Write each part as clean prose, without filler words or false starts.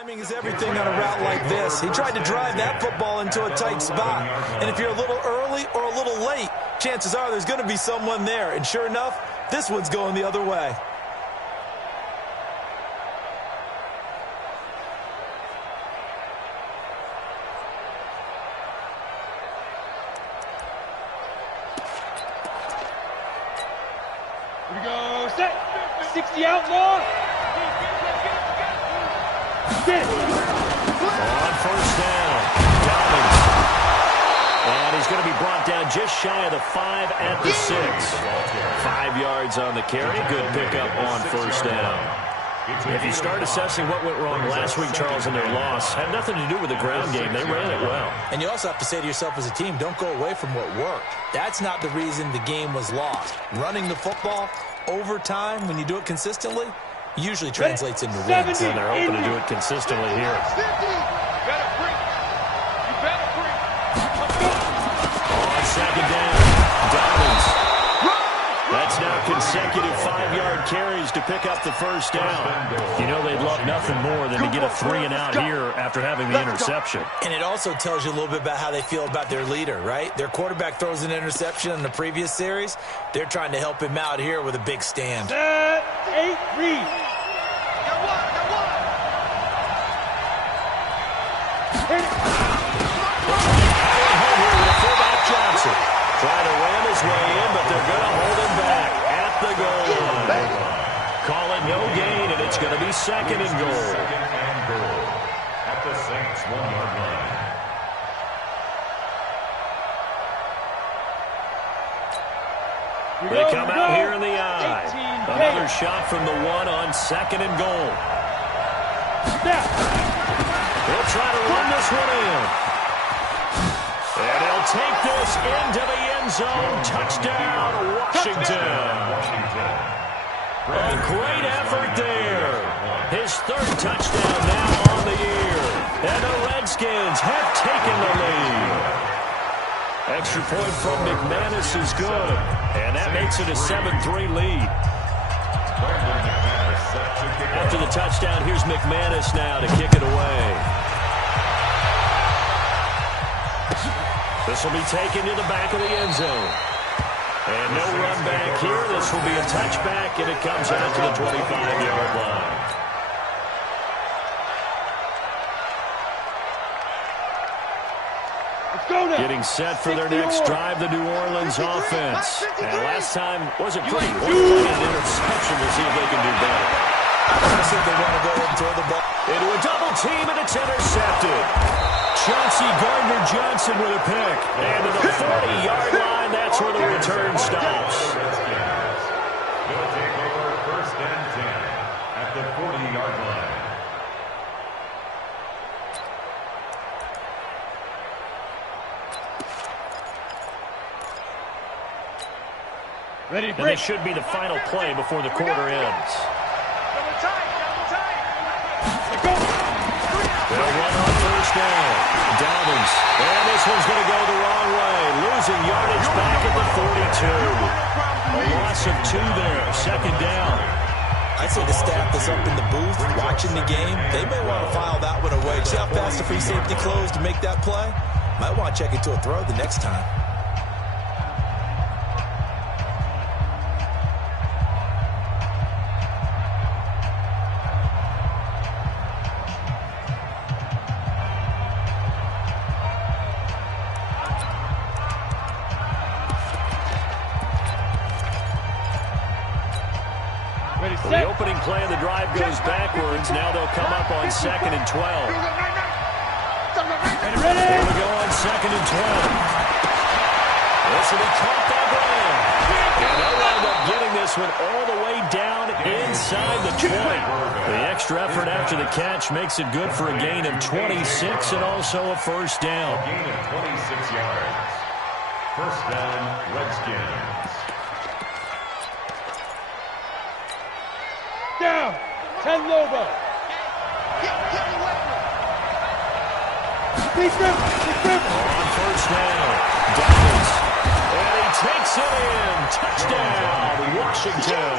Timing is everything on a route like this. He tried to drive that football into a tight spot. And if you're a little early or a little late, chances are there's going to be someone there. And sure enough, this one's going the other way. Here we go, set, 60 outlaw. Get it. On first down, Dobbins. And he's going to be brought down just shy of the 5 at the 6. 5 yards on the carry. Good pickup on first down. If you start assessing what went wrong last week, Charles, in their loss, had nothing to do with the ground game. They ran it well. And you also have to say to yourself as a team, don't go away from what worked. That's not the reason the game was lost. Running the football over time, when you do it consistently, usually translates into wins. And they're hoping to do it consistently here. On second down, Dobbins. That's now consecutive 5-yard carries to pick up the first down. You know they'd love nothing more than to get a 3-and-out here after having the interception. And it also tells you a little bit about how they feel about their leader, right? Their quarterback throws an interception in the previous series. They're trying to help him out here with a big stand. Set, 8, read. Fullback Johnson trying to ram his way in, but they're going to hold him back at the goal line. Call it no gain, and it's going to be second and goal. At the Saints' 1-yard line. They come out here in the eye. Another shot from the 1 on second and goal. They'll try to run this one in. And he'll take this into the end zone. Touchdown, Washington. A great effort there. His 3rd touchdown now on the year. And the Redskins have taken the lead. Extra point from McManus is good. And that makes it a 7-3 lead. After the touchdown, here's McManus now to kick it away. This will be taken to the back of the end zone. And no run back here. This will be a touchback, and it comes out to the 25-yard line. Getting set for their next drive, the New Orleans offense. And last time wasn't pretty. One play an interception. We'll see if they can do better. Honestly, they want to go ahead and throw the ball into a double team, and it's intercepted. Chauncey Gardner-Johnson with a pick. And to the 40-yard line, that's where the return stops. They'll take over 1st and 10 at the 40-yard line. Ready, and this should be the final play before the quarter ends. They'll run on first down. Dobbins. And this one's going to go the wrong way. Losing yardage back at the 42. A loss of 2 there. 2nd down. I'd say the staff that's up in the booth watching the game, they may want to file that one away. See how fast the free safety closed to make that play? Might want to check it to a throw the next time. The opening play of the drive goes backwards. Now they'll come up on 2nd and 12. Here we go on 2nd and 12. This will be caught by Brown. And they'll end up getting this one all the way down inside the 20. The extra effort after the catch makes it good for a gain of 26 and also a first down. A gain of 26 yards. First down, Redskins. Down. 10 Lobo. On first down, Dobbins. And he takes it in. Touchdown, Washington.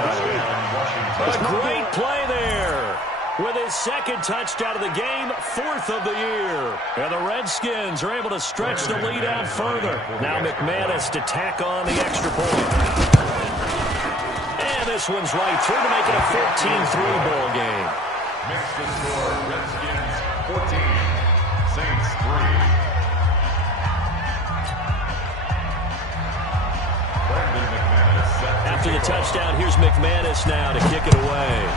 A great play there. with his second touchdown of the game, 4th of the year. And the Redskins are able to stretch the lead out further. Now McManus to tack on the extra point. And this one's right through to make it a 14-3 ball game. Makes the score Redskins 14, Saints 3. After the touchdown, here's McManus now to kick it away.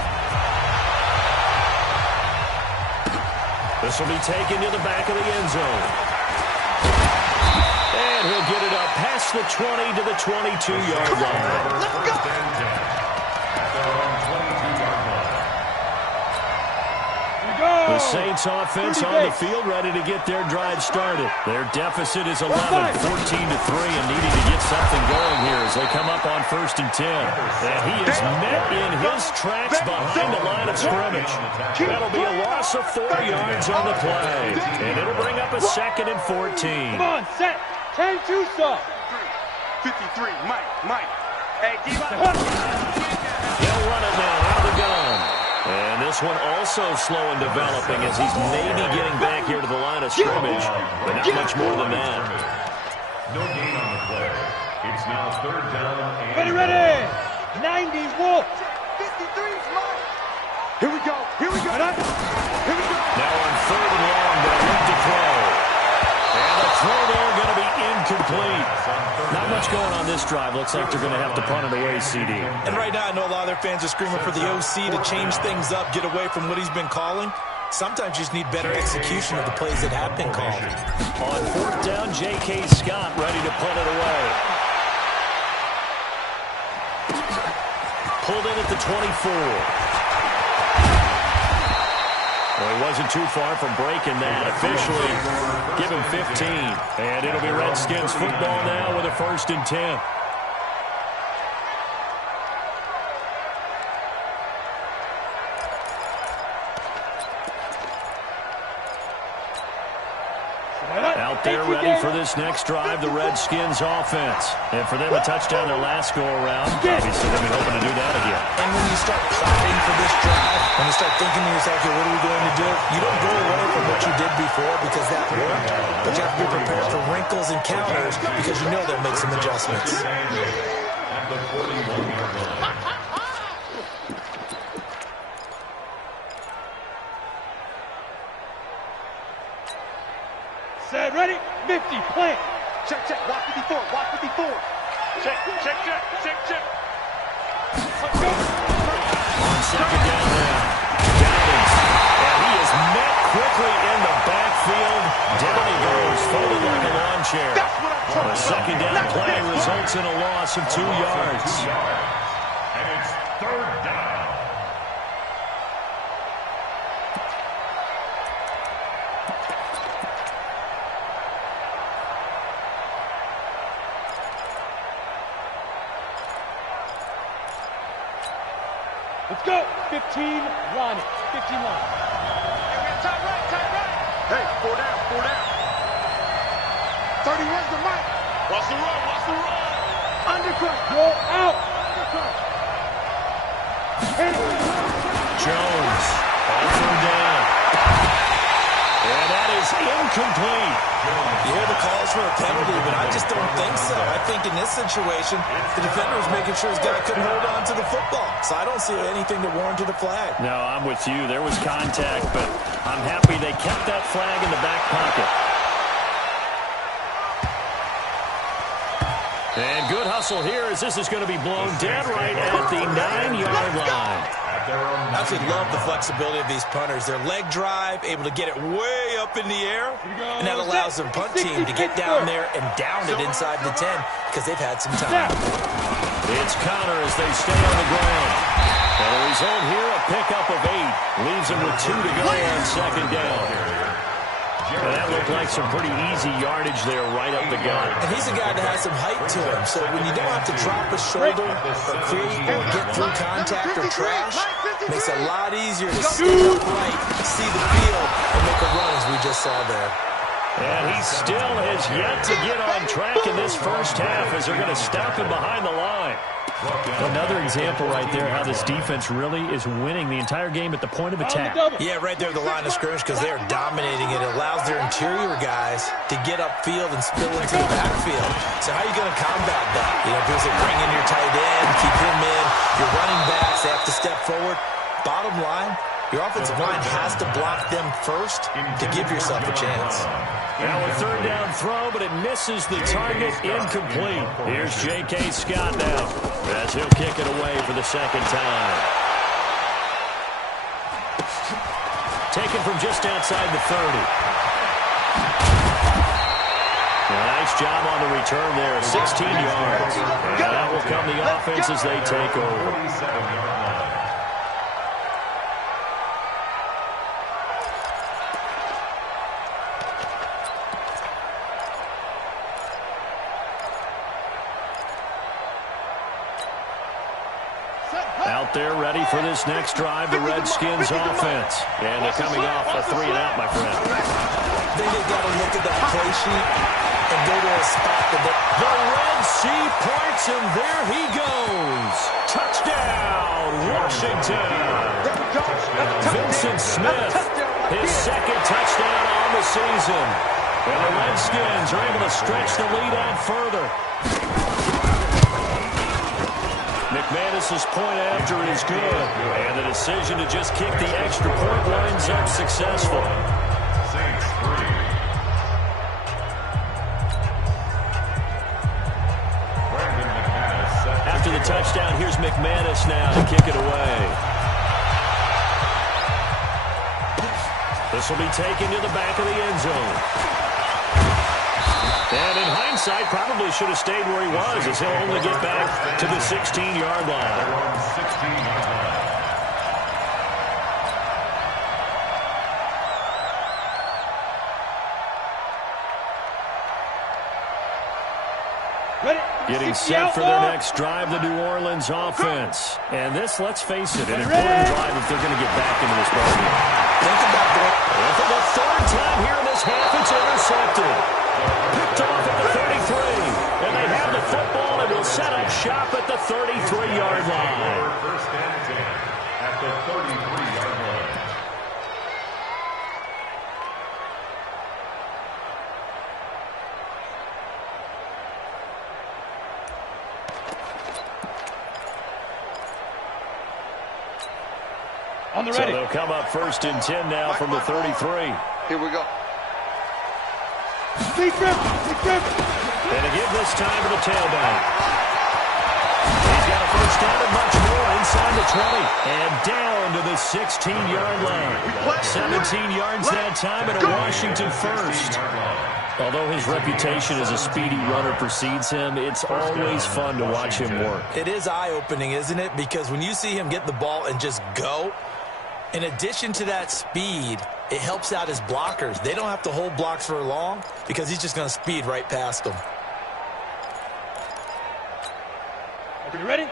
This will be taken to the back of the end zone. And he'll get it up past the 20 to the 22-yard line. Let's go! At their own 22-yard line. The Saints offense on the field ready to get their drive started. Their deficit is 11, 14-3, and needing to get something going here as they come up on 1st and 10. And he is met in his tracks behind the line of scrimmage. That'll be a loss of 4 yards on the play. And it'll bring up a 2nd and 14. Come on, set. 10-2 stop. 53, Mike. Hey, He'll run it now out of the gun. And this one also slow in developing as he's maybe getting back here to the line of scrimmage, but not much more than that. No gain on the play. It's now 3rd down and... Ready. 90 Wolf. 53's mine. Here we go. Here we go. Now on 3rd and long, they'll look to throw. And the throw there going to be incomplete. Not much going on this drive. Looks like they're going to have to punt it away, CD. And right now, I know a lot of their fans are screaming for the OC to change things up, get away from what he's been calling. Sometimes you just need better execution of the plays that have been called. On 4th down, J.K. Scott ready to punt it away. Pulled in at the 24. Well, he wasn't too far from breaking that. Officially, give him 15. And it'll be Redskins football now with a 1st and 10. Out there ready for this next drive, the Redskins offense. And for them to touchdown their last go-around, obviously they'll be hoping to do that again. And when you start plotting for this drive, when you start thinking to yourself, okay, what are we going to do? You don't go away from what you did before because that worked, but you have to be prepared for wrinkles and counters because you know they'll make some adjustments. At the 41-yard line. Set, ready. 50, plant. Check. Watch 54. Check. Let's go. On 2nd down now. Dobbins. And he is met quickly in the backfield. Down he goes, folded like a lawn chair. The 2nd down play results in a loss of 2 yards. And it's 3rd down. Let's go. 15, line it. 15 line. Tight right. Hey, 4 down. 31's the mic. Watch the run. Undercut. Go out. Jones. On 3rd down. And that is incomplete. You hear the calls for a penalty, but I just don't think so. I think in this situation, the defender was making sure his guy couldn't hold on to the football. So I don't see anything that warranted a flag. No, I'm with you. There was contact, but I'm happy they kept that flag in the back pocket. And good hustle here as this is going to be blown dead right at the 9-yard line. I actually love the flexibility of these punters. Their leg drive, able to get it way up in the air, and that allows the punt team to get down there and down it inside the 10 because they've had some time. It's Connor as they stay on the ground. And the result here, a pickup of 8. Leaves them with 2 to go on 2nd down. And that looked like some pretty easy yardage there right up the gut. And he's a guy that has some height to him, so when you don't have to drop a shoulder or create or get through contact or trash, it makes it a lot easier to stay upright, see the field, and make a run as we just saw there. And he still has yet to get on track in this first half as they're going to stop him behind the line. Another example right there how this defense really is winning the entire game at the point of attack. Yeah, right there at the line of scrimmage because they are dominating it. It allows their interior guys to get upfield and spill into the backfield. So how are you going to combat that? You know, people say bring in your tight end, keep him in. Your running backs, they have to step forward. Bottom line, your offensive line has to block them first to give yourself a chance. Now a third down throw, but it misses the target, incomplete. Here's J.K. Scott now as he'll kick it away for the second time. Taken from just outside the 30. Nice job on the return there, 16 yards. And that will come the offense as they take over. Out there ready for this next drive, the Redskins offense. And they're coming off a 3-and-out, my friend. I think they've got to look at that play sheet and go to a spot that the Red Sea parts, and there he goes. Touchdown, Washington. Vincent Smith, his second touchdown on the season. And the Redskins are able to stretch the lead out further. McManus's point after is good, and the decision to just kick the extra point winds up successful. After the touchdown, here's McManus now to kick it away. This will be taken to the back of the end zone. And in hindsight, probably should have stayed where he was as he'll only get back to the 16-yard line. Getting set for their next drive, the New Orleans offense. And this, let's face it, an important drive if they're going to get back into this ballgame. think about that. For the third time here in this half, it's intercepted. Picked off at the 33. And they have the football and will set up shop at the 33-yard line. First and 10 at the 33-yard line. On the So ready. they'll come up first and 10 now from the 33. Here we go. Big grip. And to give this time to the tailback. He's got a first down and much more inside the 20. And down to the 16-yard line. 17 yards that time and a Washington first. Although his reputation as a speedy runner precedes him, it's always fun to watch him work. It is eye-opening, isn't it? Because when you see him get the ball and just go, in addition to that speed, it helps out his blockers. They don't have to hold blocks for long because he's just going to speed right past them. Okay, you ready?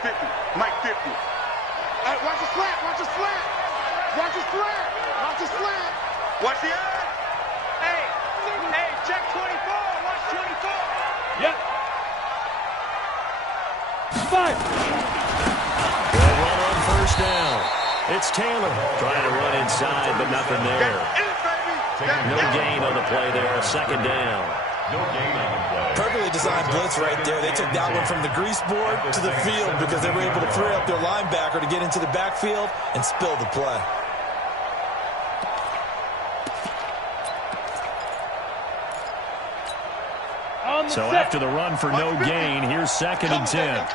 50. Mike 50. Hey, watch the slant. Watch the slant. Watch the slant. Watch the slant. Watch the eye. Hey, check 24. Watch 24. Yep. 5. Good run on first down. It's Taylor trying to run inside, but nothing there. No gain on the play there. A second down. No gain on the play. Perfectly designed blitz right there. They took that one from the grease board to the field because they were able to free up their linebacker to get into the backfield and spill the play. So after the run for no gain, here's second and 10.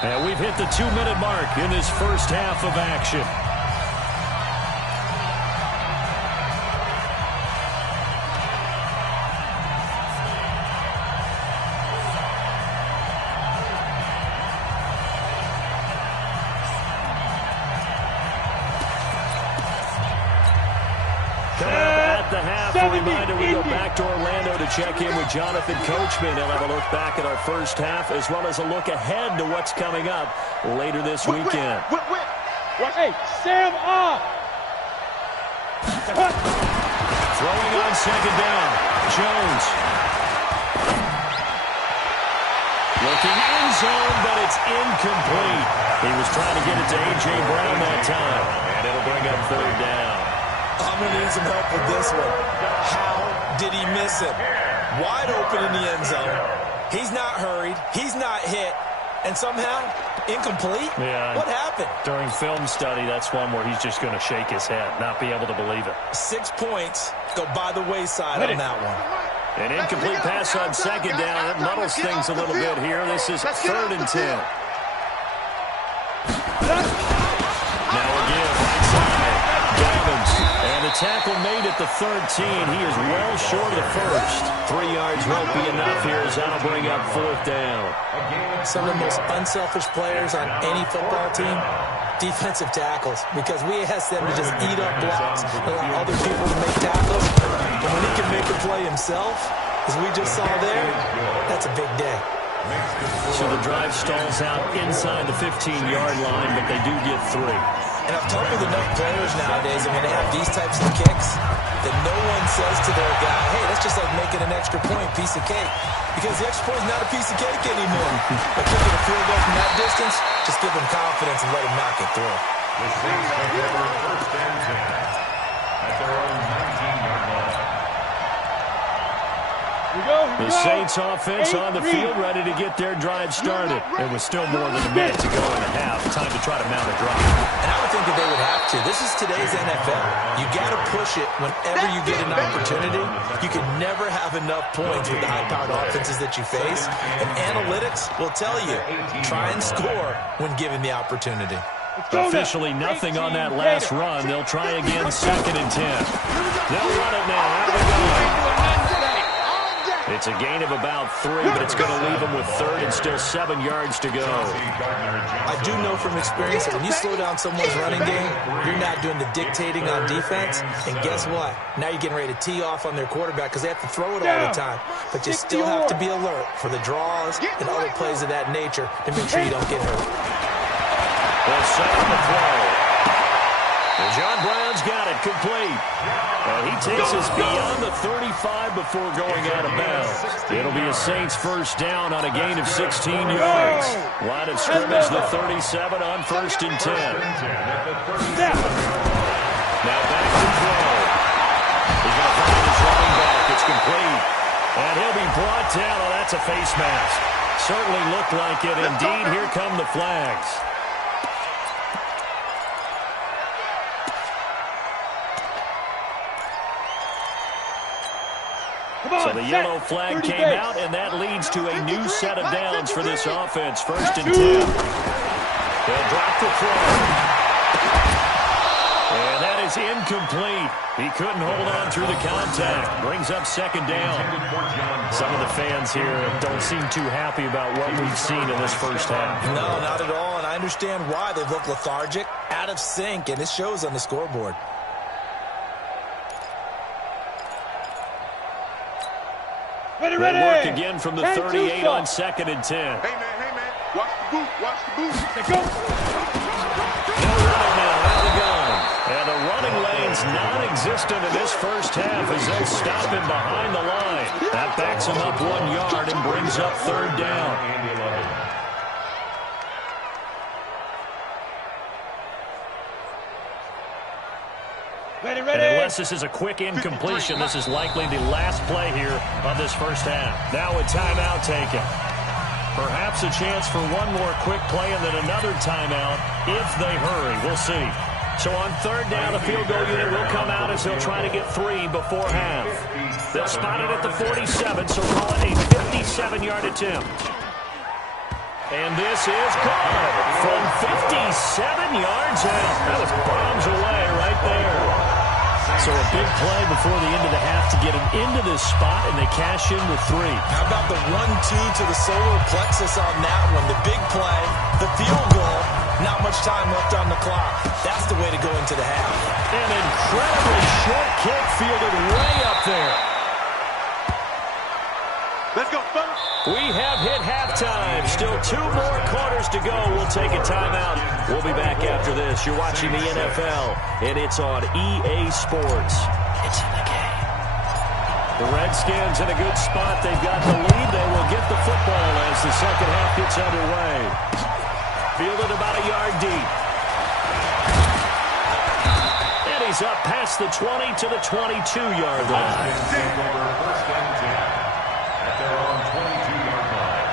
And we've hit the 2-minute mark in this first half of action. The half, a reminder, we go back to Orlando to check in with Jonathan Coachman. He'll have a look back at our first half as well as a look ahead to what's coming up later this weekend. Hey, Sam off. Throwing on second down, Jones. looking end zone, but it's incomplete. He was trying to get it to A.J. Brown that time, and it'll bring up third down. I'm going to need some help with this one. How did he miss it? Wide open in the end zone. He's not hurried. He's not hit. And somehow, incomplete? Yeah. What happened? During film study, that's one where he's just going to shake his head, not be able to believe it. 6 points go by the wayside on that one. An incomplete pass on second down. It muddles things a little bit here. This is 3rd and 10. Now again, right side. Dobbins. And the tackle made at the 13. He is well short of the first. 3 yards won't be enough here as that'll bring up 4th down. Some of the most unselfish players on any football team, defensive tackles, because we ask them to just eat up blocks and allow other people to make tackles. And when he can make a play himself, as we just saw there, that's a big day. So the drive stalls out inside the 15-yard line, but they do get 3. And I've talked with enough players nowadays, and when they have these types of kicks, that no one says to their guy, hey, that's just like making an extra point, piece of cake. Because the extra point is not a piece of cake anymore. By kicking a field goal from that distance, just give them confidence and let them knock it through. The Saints have their 1st and 10 at their own 19-yard line. The Saints offense on the field, ready to get their drive started. It was still more than a minute to go in the half. Time to try to mount a drive. And I would think that they would have to. This is today's NFL. You got to push it whenever you get an opportunity. You can never have enough points with the high-powered offenses that you face. And analytics will tell you, try and score when given the opportunity. Officially nothing on that last run. They'll try again, 2nd and 10. They'll run it now. Out we go. It's a gain of about 3, but it's going to leave them with 3rd and still 7 yards to go. I do know from experience that when you slow down someone's running game, you're not doing the dictating on defense. And guess what? Now you're getting ready to tee off on their quarterback because they have to throw it all the time. But you still have to be alert for the draws and other plays of that nature to make sure you don't get hurt. They'll set up the throw. And John Brown's got it complete. He takes us beyond the 35 before going out of bounds. It'll be a Saints 1st down on a gain of 16 yards. Line of scrimmage, the 37 on 1st and 10. Now back to throw. He's going to find his running back. It's complete. And he'll be brought down. Oh, that's a face mask. Certainly looked like it. Indeed, here come the flags. So the yellow flag came out, and that leads to a new set of downs for this offense. 1st and 10. They'll drop the throw. And that is incomplete. He couldn't hold on through the contact. Brings up 2nd down. Some of the fans here don't seem too happy about what we've seen in this 1st half. No, not at all, and I understand why. They've looked lethargic, out of sync, and it shows on the scoreboard. They'll work again from the 38 on 2nd and 10. Hey, man, watch the boot, watch the boot. Let's go. They'll run it now, out of the gun. And the running lane's non-existent in this 1st half as they'll stop him behind the line. That backs him up 1 yard and brings up 3rd down. Ready. And unless this is a quick incompletion, this is likely the last play here of this 1st half. Now a timeout taken. Perhaps a chance for one more quick play and then another timeout if they hurry. We'll see. So on 3rd down, the field goal unit will come out as they'll try to get 3 before half. They'll spot it at the 47, so call it a 57-yard attempt. And this is good from 57 yards out. That was bombs away right there. So a big play before the end of the half to get him into this spot, and they cash in with 3. How about the 1-2 to the solar plexus on that one? The big play, the field goal, not much time left on the clock. That's the way to go into the half. An incredibly short kick fielded way up there. Let's go, son. We have hit halftime. Still 2 more quarters to go. We'll take a timeout. We'll be back after this. You're watching the NFL, and it's on EA Sports. It's in the game. The Redskins in a good spot. They've got the lead. They will get the football as the second half gets underway. Fielded about a yard deep. And he's up past the 20 to the 22-yard line. First and 10 at their own 22-yard line.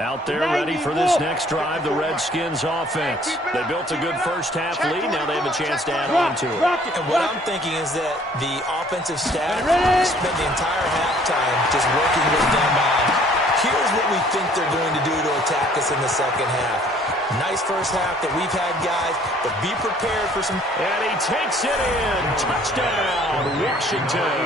Out there ready for this next drive, the Redskins offense. They built a good first half lead. Now they have a chance to add on to it. And what I'm thinking is that the offensive staff spent the entire halftime just working with them on, here's what we think they're going to do to attack us in the second half. Nice first half that we've had, guys, but be prepared for some... And he takes it in. Touchdown, Washington.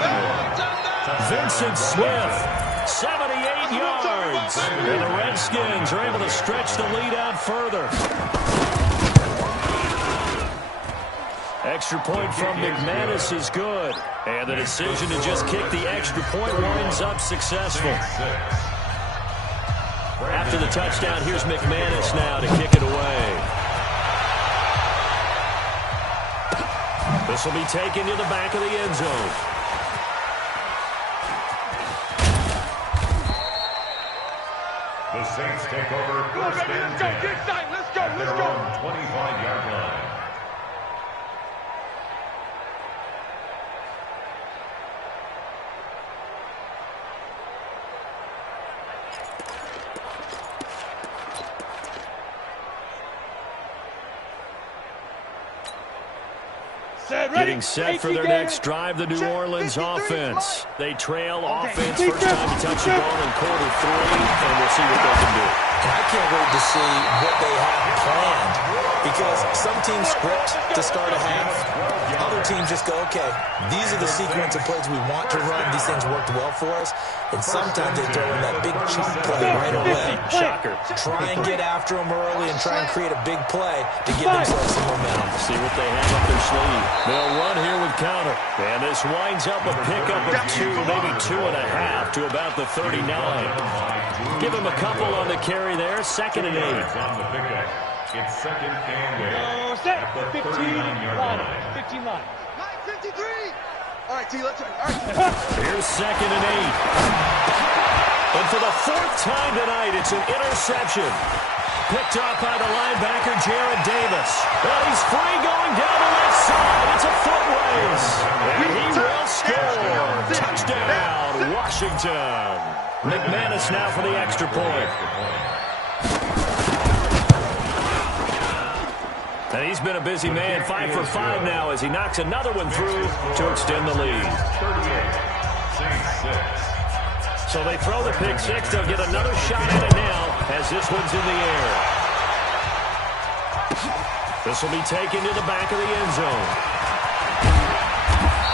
Vincent Smith, 78 yards. And the Redskins are able to stretch the lead out further. Extra point from McManus is good. And the decision to just kick the extra point winds up successful. After the touchdown, here's McManus now to kick it away. This will be taken to the back of the end zone. The Saints take over first and 10 at their own 25-yard line. Getting set for their next drive, the New Orleans offense. They trail offense first time to touch the ball in quarter 3, and we'll see what they can do. And I can't wait to see what they have planned, because some teams script to start a half. Other teams just go, okay, these are the sequence of plays we want to run. These things worked well for us. And sometimes they throw in that big chunk play right away. Shocker. Try and get after them early and try and create a big play to give themselves some momentum. See what they have up their sleeve. They'll run here with counter. And this winds up a pickup of 2, maybe 2.5 to about the 39. Give him a couple on the carry there. Second and 8. On the pickup. It's second and 8 at the 39-yard line. 15 line. 53. All right, T, let's try. All right. Here's second and 8. And for the 4th time tonight, it's an interception. Picked off by the linebacker, Jared Davis. And he's free going down the left side. It's a foot race. And he will score. Touchdown, Washington. McManus now for the extra point. And he's been a busy man, 5 for 5 now as he knocks another one through to extend the lead. 38, so they throw the pick 6. They'll get another shot at it now as this one's in the air. This will be taken to the back of the end zone.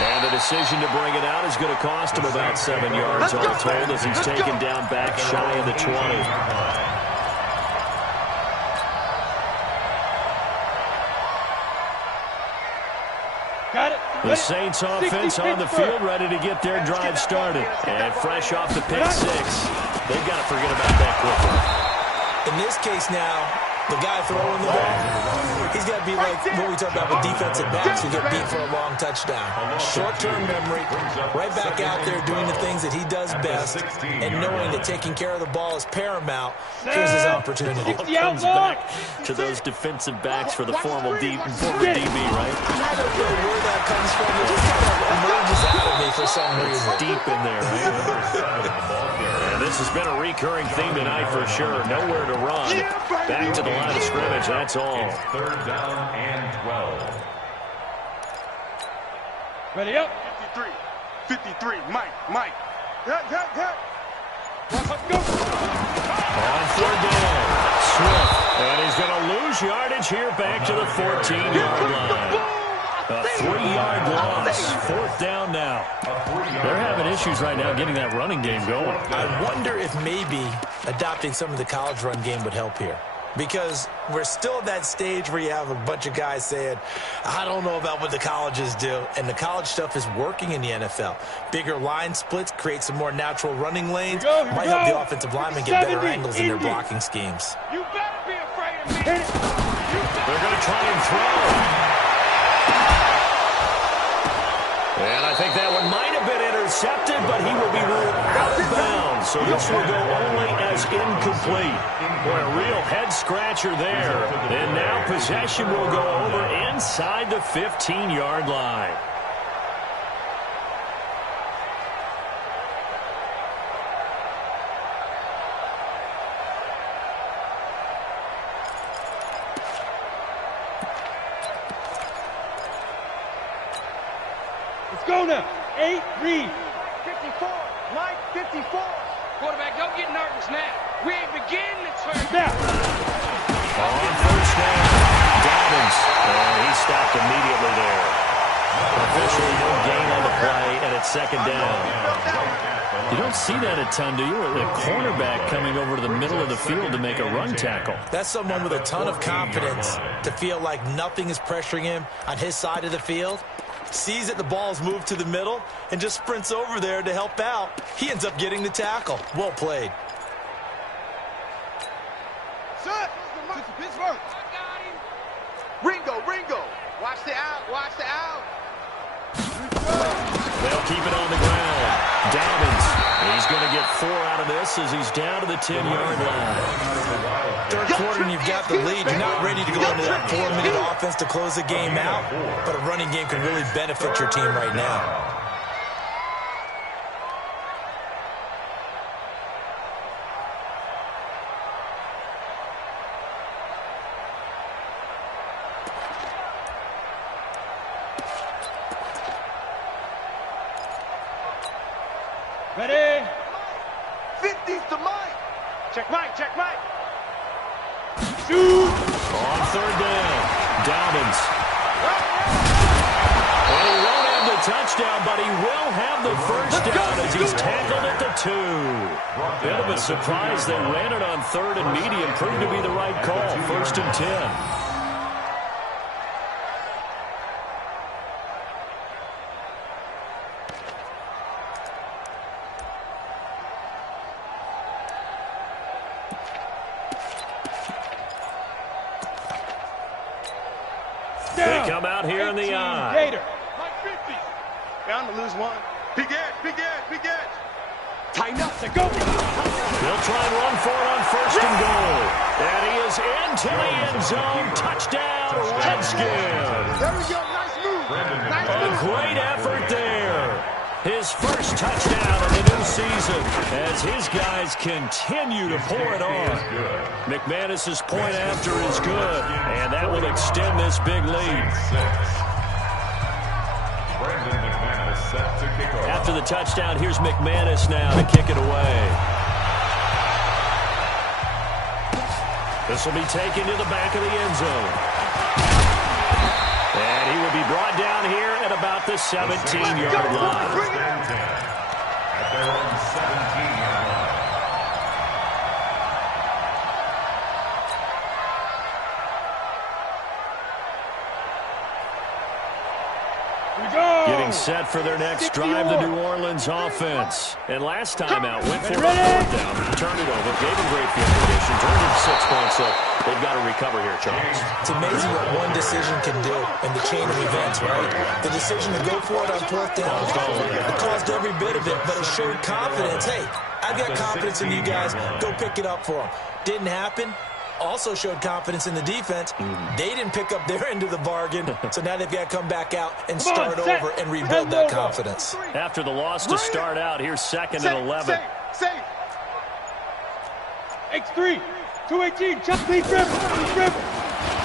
And the decision to bring it out is going to cost him about 7 yards all told as he's taken down back shy of the 20. Got it. The Saints offense on the field ready to get their drive started. And fresh off the pick 6, they've got to forget about that quickly. In this case now, the guy throwing the ball, he's got to be like what we talked about with defensive backs who get beat for a long touchdown. Short-term memory, right back out there doing the things that he does best, and knowing that taking care of the ball is paramount. Here's his opportunity. It comes back to those defensive backs for the former DB, right? I don't know where that comes from. It just kind of emerges out of me for some reason. Deep in there, right? And this has been a recurring theme tonight for sure. Nowhere to run. Back to the line of scrimmage, that's all. It's 3rd down and 12. Ready up. 53. Mike. Hit. Let's go. On 4th down, Swift. And he's going to lose yardage here back to the 14-yard line. A 3-yard loss. 4th down now. They're having issues right now getting that running game going. I wonder if maybe adopting some of the college run game would help here. Because we're still at that stage where you have a bunch of guys saying, I don't know about what the colleges do. And the college stuff is working in the NFL. Bigger line splits, create some more natural running lanes. Might help the offensive linemen get better angles in their blocking schemes. You better be afraid of me. They're going to try and throw. And I think that one might have been intercepted, but he will be ruled out of bounds. So this will go only as incomplete. Boy, a real head-scratcher there. And now possession will go over inside the 15-yard line. Let's go now. 8, read. 54. Mike, 54. Quarterback, don't get nervous now. We ain't beginning to turn. Now. On first down, Dobbins. And he stopped immediately there. Officially no gain on the play, and it's second down. You don't see that a ton, do you? A cornerback coming over to the middle of the field to make a run tackle. That's someone with a ton of confidence to feel like nothing is pressuring him on his side of the field. Sees that the ball's moved to the middle and just sprints over there to help out. He ends up getting the tackle. Well played. Set. Pittsburgh. Ringo. Watch the out. They'll keep it on the ground. Dobbins. He's going to get 4 out of this as he's down to the 10-yard line. Third quarter and you've got the lead. You're not ready to go into that 4-minute offense to close the game out, but a running game can really benefit your team right now. Ready? 50's to Mike. Check Mike. Shoot. On third down, Dobbins. And he won't have the touchdown, but he will have the first down as he's tackled at the 2. Bit of a surprise they ran it on third and medium. Proved to be the right call. First and 10. They come out here in the eye. Gator. Mike 50. Bound to lose one. Big edge. Tighten up. Go. They'll try and run for it on first and goal. And he is into the end zone. Touchdown, Redskins. There we go. Nice move. A great effort there. His first touchdown of the new season as his guys continue to pour it on. McManus's point after is good, and that will extend this big lead. After the touchdown, here's McManus now to kick it away. This will be taken to the back of the end zone. And he will be brought down here at about the 17-yard line. At their own 17-yard line. Getting set for their next drive, the New Orleans offense. And last time out, went for a fourth down, turned it over, gave a great field position, turned it 6 points, so they've got to recover here, Charles. It's amazing what one decision can do in the chain of events, right? The decision to go for it on fourth down, it caused every bit of it, but it showed confidence. Hey, I've got confidence in you guys. Go pick it up for them. Didn't happen. Also showed confidence in the defense. They didn't pick up their end of the bargain, so now they've got to come back out and start over and rebuild that confidence. After the loss to start out, here's second and 11. Safe. X3. 218. Chuck, lead dribble.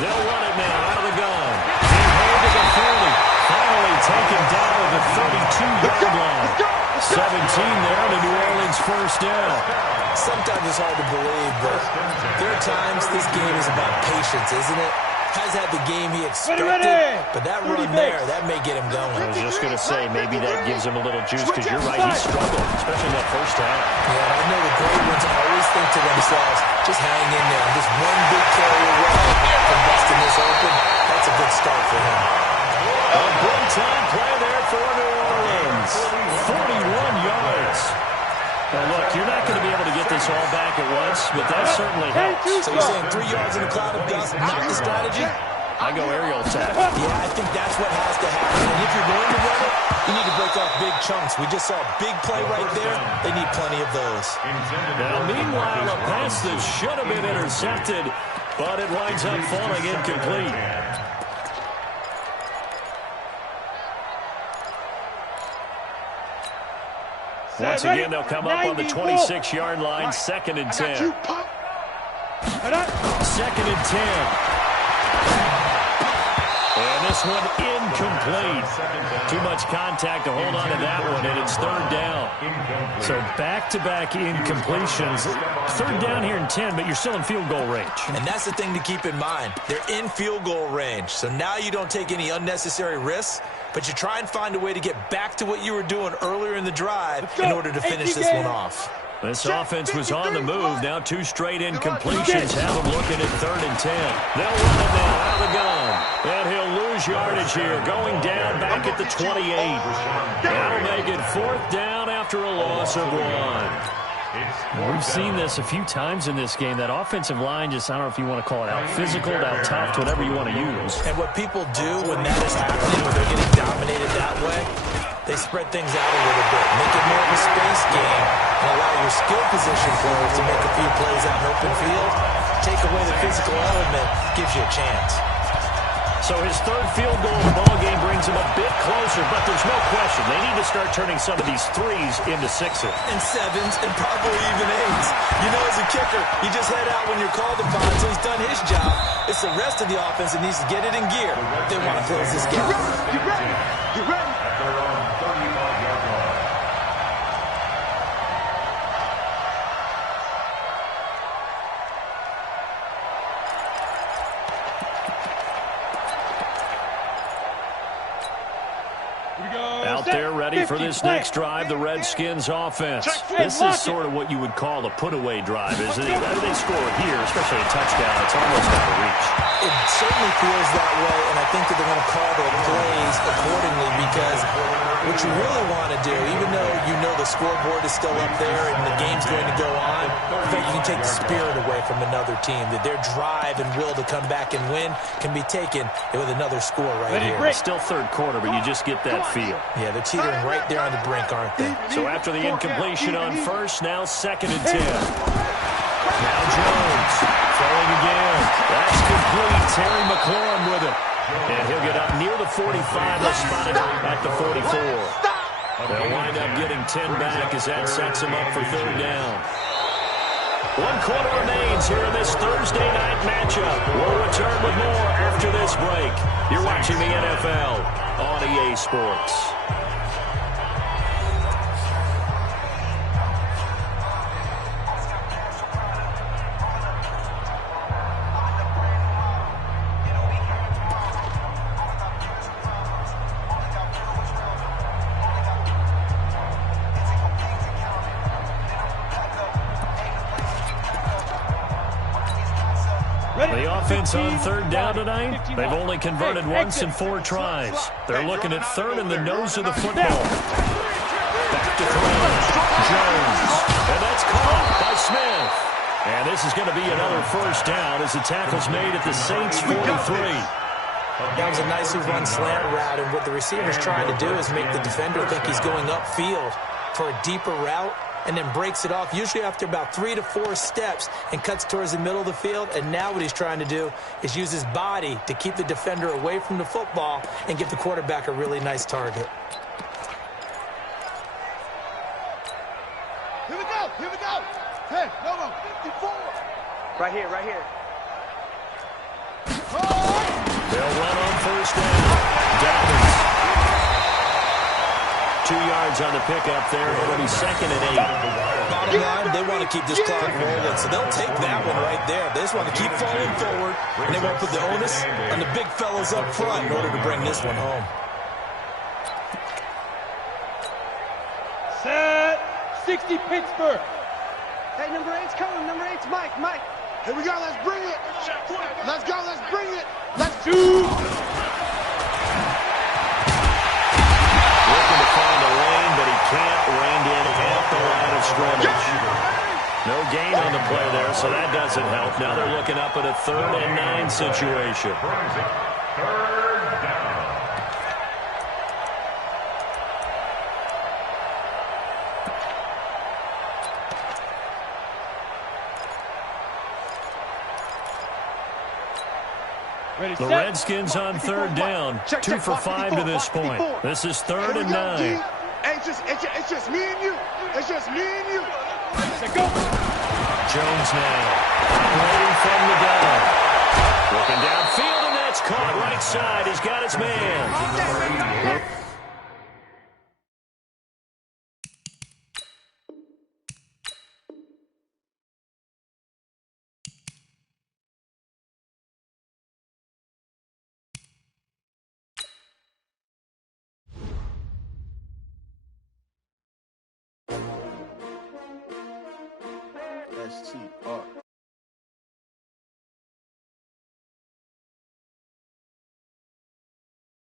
They'll run it now out of the gun. Head to the 30. Finally taken down to the 32-yard line. 17 there to New Orleans first down. Sometimes it's hard to believe, but there are times this game is about patience, isn't it? has had the game he expected, but that run there, that may get him going. I was just going to say, maybe that gives him a little juice, because you're right, he struggled, especially in that first half. Yeah, and I know the great ones always think to themselves, just hang in there. I'm just one big carry away from busting this open. That's a good start for him. A big-time play there for New Orleans. 41 yards. Now, look, you're not going to be able to get this all back at once, but that certainly helps. So you're saying 3 yards in a cloud of dust, not the strategy? I go aerial attack. Yeah, I think that's what has to happen. And if you're going to run it, you need to break off big chunks. We just saw a big play right there. They need plenty of those. Now, meanwhile, a pass that should have been intercepted, but it winds up falling incomplete. Once again, they'll come up on the 26-yard line, 2nd and 10. 2nd and 10. And this one incomplete. Too much contact to hold on to that one, and it's 3rd down. So back-to-back incompletions. 3rd down here in 10, but you're still in field goal range. And that's the thing to keep in mind. They're in field goal range. So now you don't take any unnecessary risks, but you try and find a way to get back to what you were doing earlier in the drive in order to finish this one off. This offense was on the move. Now 2 straight incompletions have them looking at 3rd and 10. They'll run it now out of the gun. And he'll lose yardage here, going down back at the 28. That'll make it 4th down after a loss of 1. We've seen this a few times in this game. That offensive line just, I don't know if you want to call it out physical, out tough, whatever you want to use. And what people do when that is happening, when they're getting dominated that way, they spread things out a little bit, make it more of a space game, and allow your skill position players to make a few plays out in open field. Take away the physical element, gives you a chance. So his 3rd field goal of the ball game brings him a bit closer, but there's no question. They need to start turning some of these 3s into 6s. And 7s, and probably even 8s. You know, as a kicker, you just head out when you're called upon, so he's done his job. It's the rest of the offense that needs to get it in gear if they want to close this gap. You ready? You ready? At their own 35-yard line. Out there ready for this next drive, the Redskins offense. This is sort of what you would call a put-away drive. As they score here, especially a touchdown, it's almost out of reach. It certainly feels that way, and I think that they're going to call their plays accordingly, because what you really want to do, even though you know the scoreboard is still up there and the game's going to go on, in fact, you can take the spirit away from another team, that their drive and will to come back and win can be taken with another score right here. It's still 3rd quarter, but you just get that feel. Yeah, they're teetering right there on the brink, aren't they? So after the incompletion on 1st, now 2nd and 10. Now Jones throwing again. That's complete. Terry McLaurin with it. And he'll get up near the 45. They'll spot it at the 44. They'll wind up getting 10 back as that sets him up for 3rd down. 1 quarter remains here in this Thursday night matchup. We'll return with more after this break. You're watching the NFL on EA Sports. The offense on 3rd down tonight, they've only converted once in 4 tries. They're looking at 3rd in the nose of the football. Back to throw. Jones. And that's caught by Smith. And this is going to be another 1st down as the tackle's made at the Saints' 43. That was a nicely run slant route, and what the receiver's trying to do is make the defender think he's going upfield for a deeper route, and then breaks it off, usually after about 3 to 4 steps, and cuts towards the middle of the field. And now what he's trying to do is use his body to keep the defender away from the football and give the quarterback a really nice target. Here we go. Here we go. Hey, no, 54. Right here, right here. They'll run on 1st down. Dobbins. 2 yards yards on the pickup there. It'll be 2nd and 8. Bottom line, they want to keep this clock rolling, so they'll take that one right there. They just want to keep falling forward, and they want to put the onus on the big fellas up front in order to bring this one home. Set. 60 Pittsburgh. Hey, number 8's coming. Number 8's Mike. Mike. Here we go. Let's bring it. Let's go. Let's bring it. Let's Shoot. Looking to find a lane, but he can't. Reined in at the line of scrimmage. No gain on the play there, so that doesn't help. Now they're looking up at a 3rd and 9 situation. Third down. Ready, The set. Redskins on 3rd down. 2 for 5 to this point. This is 3rd and 9. Hey, it's just me and you. It's just me and you. Set, go. Jones now. Waiting from the gun. Looking downfield, and that's caught right side. He's got his man. That's cheap.